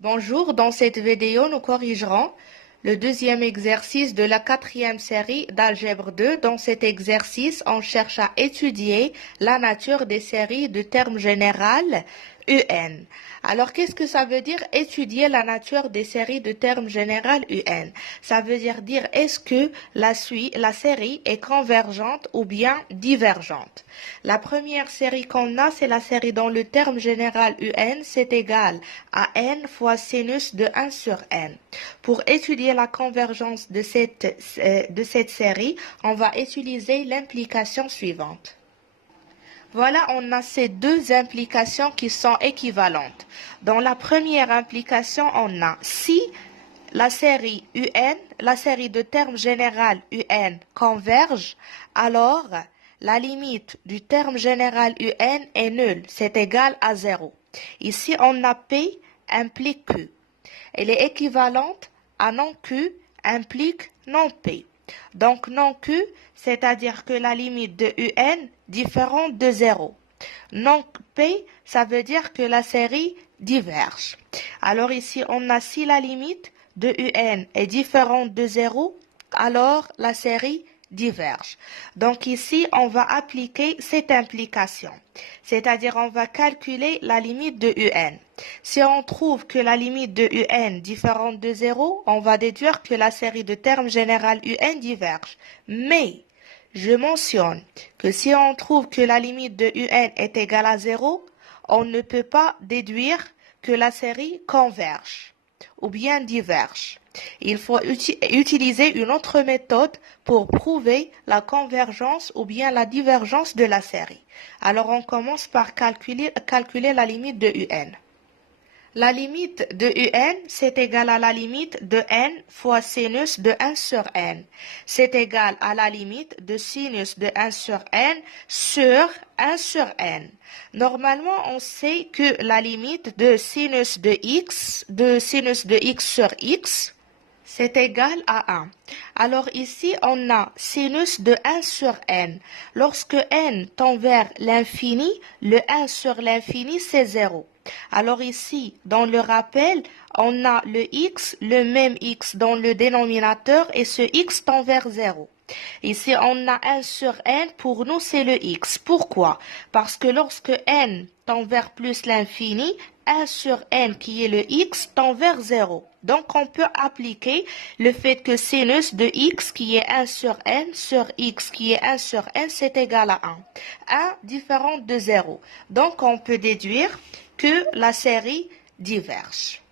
Bonjour, dans cette vidéo, nous corrigerons le deuxième exercice de la quatrième série d'Algèbre 2. Dans cet exercice, on cherche à étudier la nature des séries de termes généraux UN. Alors, qu'est-ce que ça veut dire étudier la nature des séries de termes généraux UN? Ça veut dire est-ce que la série est convergente ou bien divergente? La première série qu'on a, c'est la série dont le terme général UN, c'est égal à n fois sinus de 1 sur n. Pour étudier la convergence de cette série, on va utiliser l'implication suivante. Voilà, on a ces deux implications qui sont équivalentes. Dans la première implication, on a si la série UN, la série de termes général UN converge, alors la limite du terme général UN est nulle, c'est égal à 0. Ici, on a P implique Q. Elle est équivalente à non Q implique non P. Donc non Q, c'est-à-dire que la limite de UN différente de 0. Non P, ça veut dire que la série diverge. Alors ici, on a si la limite de UN est différente de 0, alors la série diverge. Donc ici, on va appliquer cette implication, c'est-à-dire on va calculer la limite de UN. Si on trouve que la limite de UN différente de 0, on va déduire que la série de termes général UN diverge. Mais je mentionne que si on trouve que la limite de UN est égale à 0, on ne peut pas déduire que la série converge ou bien diverge. Il faut utiliser une autre méthode pour prouver la convergence ou bien la divergence de la série. Alors on commence par calculer la limite de UN. La limite de UN, c'est égal à la limite de n fois sinus de 1 sur n. C'est égal à la limite de sinus de 1 sur n sur 1 sur n. Normalement, on sait que la limite de sinus de x sur x, c'est égal à 1. Alors ici, on a sinus de 1 sur n. Lorsque n tend vers l'infini, le 1 sur l'infini, c'est 0. Alors ici, dans le rappel, on a le x, le même x dans le dénominateur et ce x tend vers 0. Ici, on a 1 sur n, pour nous, c'est le x. Pourquoi? Parce que lorsque n tend vers plus l'infini, 1 sur n qui est le x tend vers 0. Donc, on peut appliquer le fait que sinus de x qui est 1 sur x qui est 1 sur n, c'est égal à 1. 1 différent de 0. Donc, on peut déduire que la série diverge.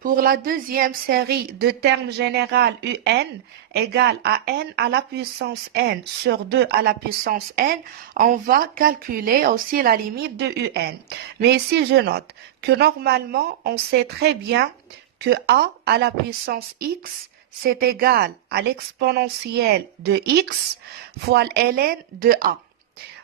Pour la deuxième série de termes général UN égale à n à la puissance n sur 2 à la puissance n, on va calculer aussi la limite de UN. Mais ici, je note que normalement, on sait très bien que a à la puissance x, c'est égal à l'exponentielle de x fois ln de a.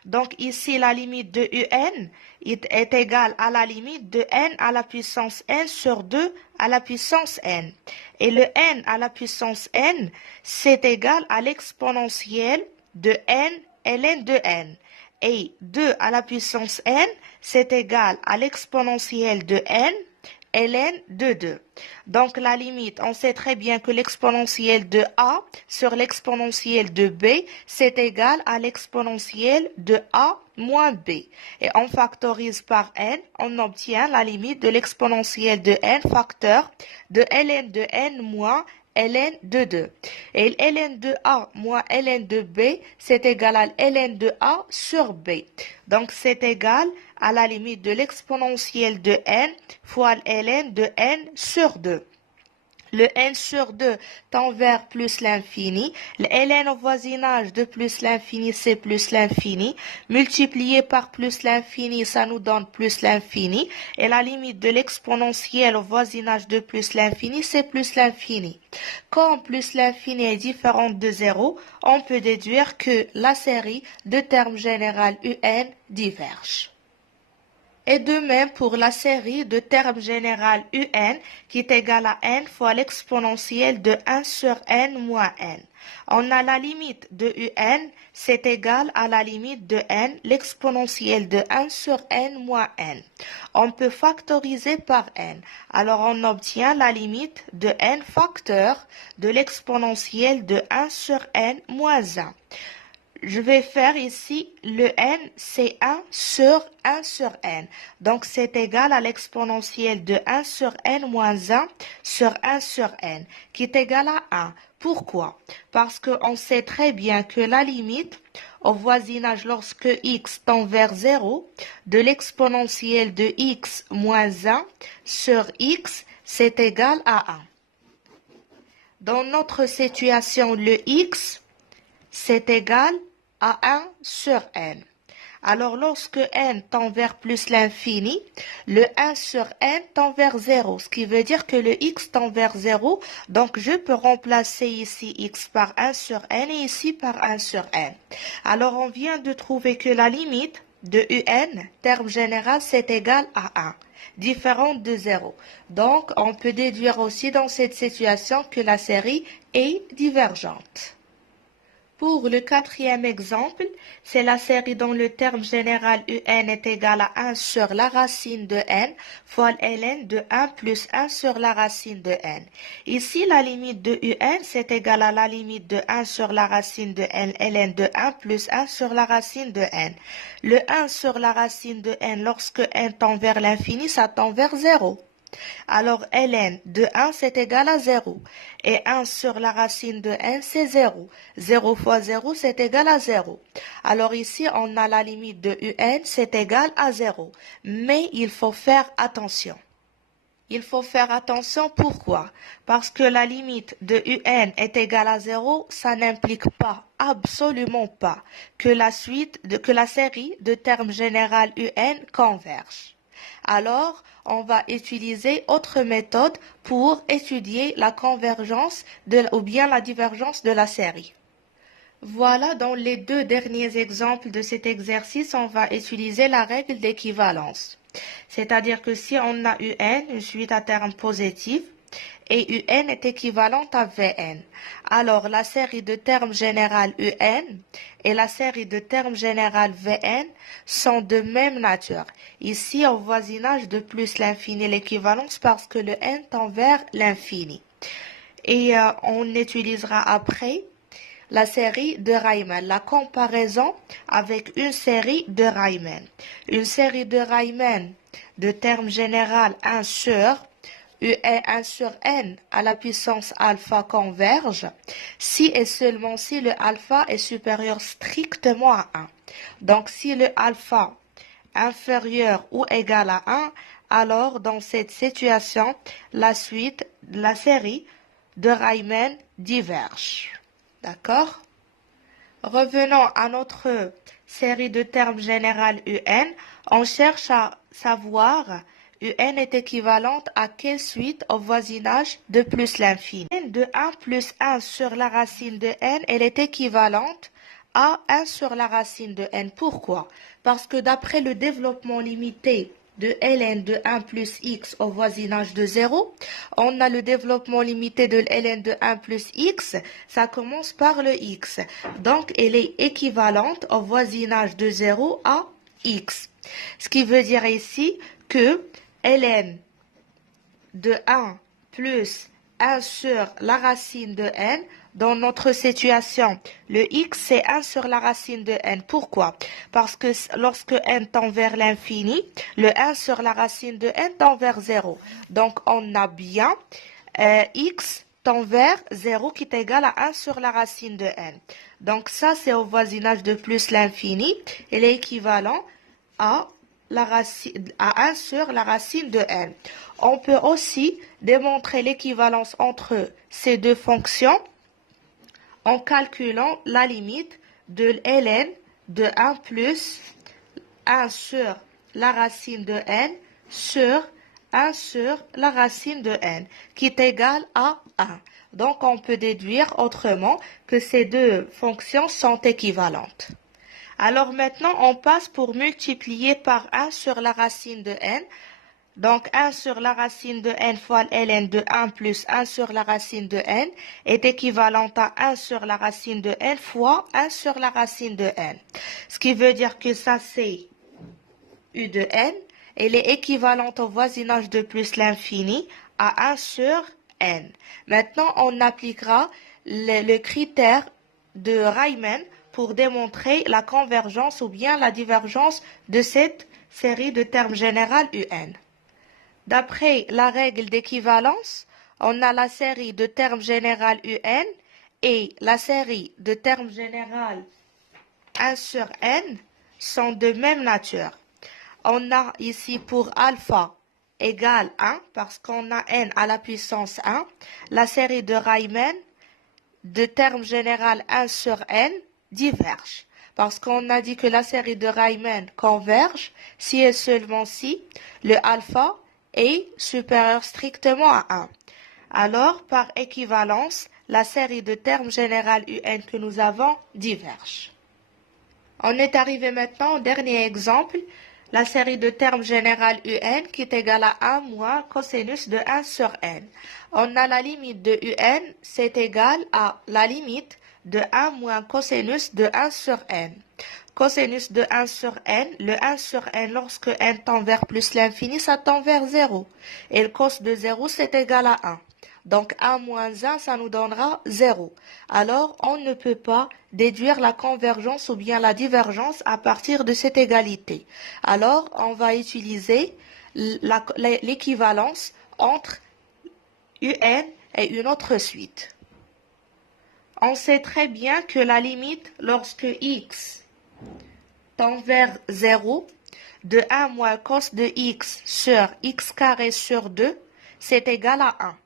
Donc ici, la limite de UN est égale à la limite de n à la puissance n sur 2 à la puissance n. Et le n à la puissance n, c'est égal à l'exponentielle de n ln de n. Et 2 à la puissance n, c'est égal à l'exponentielle de n ln de 2. Donc la limite, on sait très bien que l'exponentielle de a sur l'exponentielle de b, c'est égal à l'exponentielle de a moins b. Et on factorise par n, on obtient la limite de l'exponentielle de n facteur de ln de n moins ln de 2. Et ln de a moins ln de b, c'est égal à ln de a sur b. Donc c'est égal à la limite de l'exponentielle de n fois ln de n sur 2. Le n sur 2 tend vers plus l'infini. Le ln au voisinage de plus l'infini, c'est plus l'infini. Multiplié par plus l'infini, ça nous donne plus l'infini. Et la limite de l'exponentielle au voisinage de plus l'infini, c'est plus l'infini. Comme plus l'infini est différente de 0, on peut déduire que la série de termes général UN diverge. Et de même pour la série de termes général UN qui est égale à n fois l'exponentielle de 1 sur n moins n. On a la limite de UN, c'est égal à la limite de n, l'exponentielle de 1 sur n moins n. On peut factoriser par n. Alors on obtient la limite de n facteur de l'exponentielle de 1 sur n moins 1. Je vais faire ici le n, c'est 1 sur n. Donc, c'est égal à l'exponentielle de 1 sur n moins 1 sur 1 sur n, qui est égal à 1. Pourquoi? Parce qu'on sait très bien que la limite au voisinage lorsque x tend vers 0 de l'exponentielle de x moins 1 sur x, c'est égal à 1. Dans notre situation, le x, c'est égal à 1 sur n. Alors, lorsque n tend vers plus l'infini, le 1 sur n tend vers 0, ce qui veut dire que le x tend vers 0. Donc, je peux remplacer ici x par 1 sur n et ici par 1 sur n. Alors, on vient de trouver que la limite de un, terme général, c'est égal à 1, différente de 0. Donc, on peut déduire aussi dans cette situation que la série est divergente. Pour le quatrième exemple, c'est la série dont le terme général un est égal à 1 sur la racine de n fois ln de 1 plus 1 sur la racine de n. Ici, la limite de un, c'est égal à la limite de 1 sur la racine de n ln de 1 plus 1 sur la racine de n. Le 1 sur la racine de n, lorsque n tend vers l'infini, ça tend vers 0. Alors, ln de 1, c'est égal à 0. Et 1 sur la racine de n, c'est 0. 0 fois 0, c'est égal à 0. Alors ici, on a la limite de un, c'est égal à 0. Mais il faut faire attention. Il faut faire attention, pourquoi? Parce que la limite de un est égale à 0, ça n'implique pas, absolument pas, que la série de termes général un converge. Alors, on va utiliser autre méthode pour étudier la convergence ou bien la divergence de la série. Voilà, dans les deux derniers exemples de cet exercice, on va utiliser la règle d'équivalence. C'est-à-dire que si on a un, une suite à termes positifs, et un est équivalente à Vn. Alors, la série de termes général un et la série de termes général Vn sont de même nature. Ici, au voisinage de plus l'infini, l'équivalence parce que le n tend vers l'infini. Et on utilisera après la série de Riemann, la comparaison avec une série de Riemann. Une série de Riemann de termes général 1 sur un sur n à la puissance alpha converge si et seulement si le alpha est supérieur strictement à 1. Donc, si le alpha inférieur ou égal à 1, alors dans cette situation, la série de Riemann diverge. D'accord? Revenons à notre série de termes général un. On cherche à savoir un est équivalente à quelle suite au voisinage de plus l'infini. N de 1 plus 1 sur la racine de n, elle est équivalente à 1 sur la racine de n. Pourquoi? Parce que d'après le développement limité de ln de 1 plus x au voisinage de 0, on a le développement limité de ln de 1 plus x, ça commence par le x. Donc, elle est équivalente au voisinage de 0 à x. Ce qui veut dire ici que ln de 1 plus 1 sur la racine de n, dans notre situation, le x c'est 1 sur la racine de n. Pourquoi? Parce que lorsque n tend vers l'infini, le 1 sur la racine de n tend vers 0. Donc on a bien x tend vers 0 qui est égal à 1 sur la racine de n. Donc ça c'est au voisinage de plus l'infini. Il est équivalent à 1 sur la racine de n. On peut aussi démontrer l'équivalence entre ces deux fonctions en calculant la limite de ln de 1 plus 1 sur la racine de n sur 1 sur la racine de n, qui est égal à 1. Donc, on peut déduire autrement que ces deux fonctions sont équivalentes. Alors maintenant, on passe pour multiplier par 1 sur la racine de n. Donc 1 sur la racine de n fois ln de 1 plus 1 sur la racine de n est équivalent à 1 sur la racine de n fois 1 sur la racine de n. Ce qui veut dire que ça c'est u de n. Elle est équivalente au voisinage de plus l'infini à 1 sur n. Maintenant, on appliquera le critère de Riemann pour démontrer la convergence ou bien la divergence de cette série de termes généraux un. D'après la règle d'équivalence, on a la série de termes généraux un et la série de termes généraux 1 sur n sont de même nature. On a ici pour alpha égale 1 parce qu'on a n à la puissance 1, la série de Riemann de termes généraux 1 sur n diverge. Parce qu'on a dit que la série de Riemann converge si et seulement si le alpha est supérieur strictement à 1. Alors, par équivalence, la série de termes généraux un que nous avons diverge. On est arrivé maintenant au dernier exemple, la série de termes généraux un qui est égale à 1 moins cosinus de 1 sur n. On a la limite de un, c'est égal à la limite de 1 moins cosinus de 1 sur n. Cosinus de 1 sur n, le 1 sur n, lorsque n tend vers plus l'infini, ça tend vers 0. Et le cos de 0, c'est égal à 1. Donc 1 moins 1, ça nous donnera 0. Alors, on ne peut pas déduire la convergence ou bien la divergence à partir de cette égalité. Alors, on va utiliser l'équivalence entre un et une autre suite. On sait très bien que la limite, lorsque x tend vers 0, de 1 moins cos de x sur x carré sur 2, c'est égal à 1.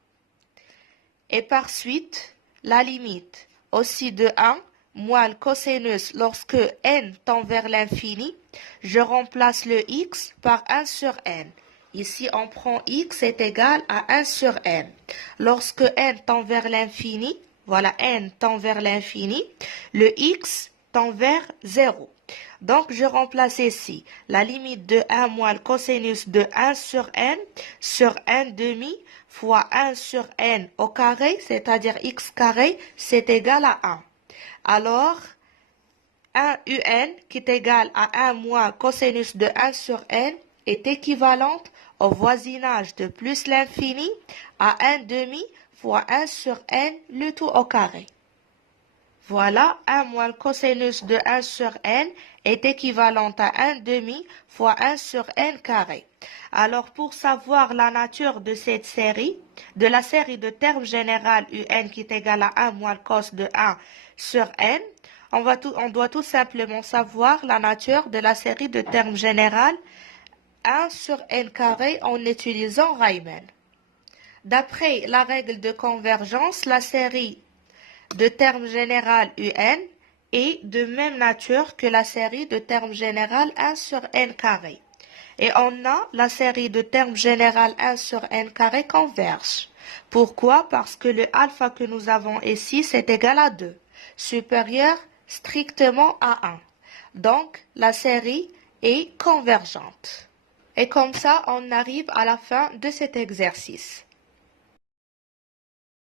Et par suite, la limite aussi de 1 moins le cosinus lorsque n tend vers l'infini, je remplace le x par 1 sur n. Ici, on prend x est égal à 1 sur n. Lorsque n tend vers l'infini, voilà, n tend vers l'infini, le x tend vers 0. Donc, je remplace ici la limite de 1 moins le cosinus de 1 sur n demi fois 1 sur n au carré, c'est-à-dire x carré, c'est égal à 1. Alors, 1 un qui est égal à 1 moins cosinus de 1 sur n est équivalente au voisinage de plus l'infini à 1 demi fois 1 sur n le tout au carré. Voilà, 1 moins le cosinus de 1 sur n est équivalent à 1 demi fois 1 sur n carré. Alors, pour savoir la nature de cette série, de la série de termes généraux un qui est égal à 1 moins le cos de 1 sur n, on doit tout simplement savoir la nature de la série de termes généraux 1 sur n carré en utilisant Riemann. D'après la règle de convergence, la série de termes généraux un est de même nature que la série de termes généraux 1 sur n carré. Et on a la série de termes généraux 1 sur n carré converge. Pourquoi? Parce que le alpha que nous avons ici, c'est égal à 2, supérieur strictement à 1. Donc, la série est convergente. Et comme ça, on arrive à la fin de cet exercice.